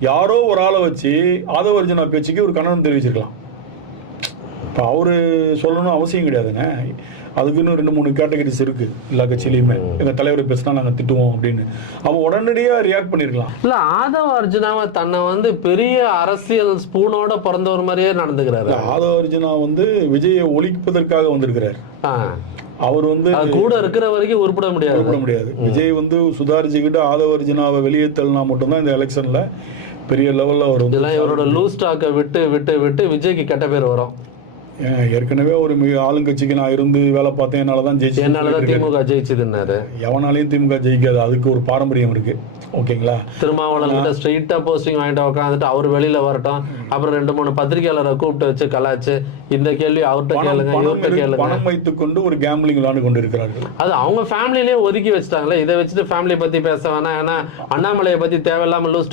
யாரோ ஒரு ஆளை வச்சு ஆதவ அர்ஜுனா பேச்சுக்கு ஒரு கண்டனம் தெரிவிச்சிருக்கலாம். இப்போ அவரு சொல்லணும் அவசியம் கிடையாதுங்க. அதுக்குன்னு ரெண்டு மூணு கேட்டகரிஸ் இருக்கு எல்லா கட்சியிலையுமே. எங்க தலைவர் பேசினா நாங்க திட்டுவோம் அப்படின்னு. அவன் உடனடியா ரியாக்ட் பண்ணிருக்கலாம். இல்ல ஆதவ அர்ஜுனாவை தன்னை வந்து பெரிய அரசியல் ஸ்பூனோட பிறந்தவர் மாதிரியே நடந்துக்கிறாரு. ஆதவ அர்ஜுனா வந்து விஜயை ஒழிப்பதற்காக வந்திருக்கிறார். அவர் வந்து கூட இருக்கிற வரைக்கும் உருப்பட முடியாது. பண்ண முடியாது. விஜய் வந்து சுதாரிச்சுக்கிட்டு ஆதவ அர்ஜுனாவை வெளியே தள்ளினா மட்டும்தான் இந்த எலெக்ஷன்ல பெரிய லெவல்ல வந்து இதெல்லாம் இவரோட லூஸ் டாக்கை விட்டு விட்டு விட்டு விஜய்க்கு கெட்ட பேர் வரும். ஏற்கனவே ஒரு மிக ஆளுங்கட்சிக்கு நான் இருந்து வேலை பார்த்தேன் என்னாலதான் ஜெயிச்சு என்னாலதான் திமுக ஜெயிச்சதுன்னாரு. எவனாலையும் திமுக ஜெயிக்காது. அதுக்கு ஒரு பாரம்பரியம் இருக்கு. ஓகேங்களா? திருமாவளவன் கிட்ட ஸ்ட்ரெயிட்டா போஸ்டிங் வாங்கிட்டு உட்காந்துட்டு அவர் வெளியில வரட்டும். அப்புறம் ரெண்டு மூணு பத்திரிகையாளரை கூப்பிட்டு வச்சு கலாச்சு இந்த கேள்வி அவர்கிட்ட கேளுங்க இவர்கிட்ட கேளுங்க. பணம் வைத்துக் கொண்டு ஒரு கேம்பிளிங் விளையாண்டு கொண்டு இருக்கிறார்கள் அது அவங்க ஃபேமிலிலேயே ஒதுக்கி வச்சுட்டாங்களே இதை வச்சுட்டு ஃபேமிலி பத்தி பேச வேணாம். ஏன்னா அண்ணாமலையை பத்தி தேவையில்லாம லூஸ்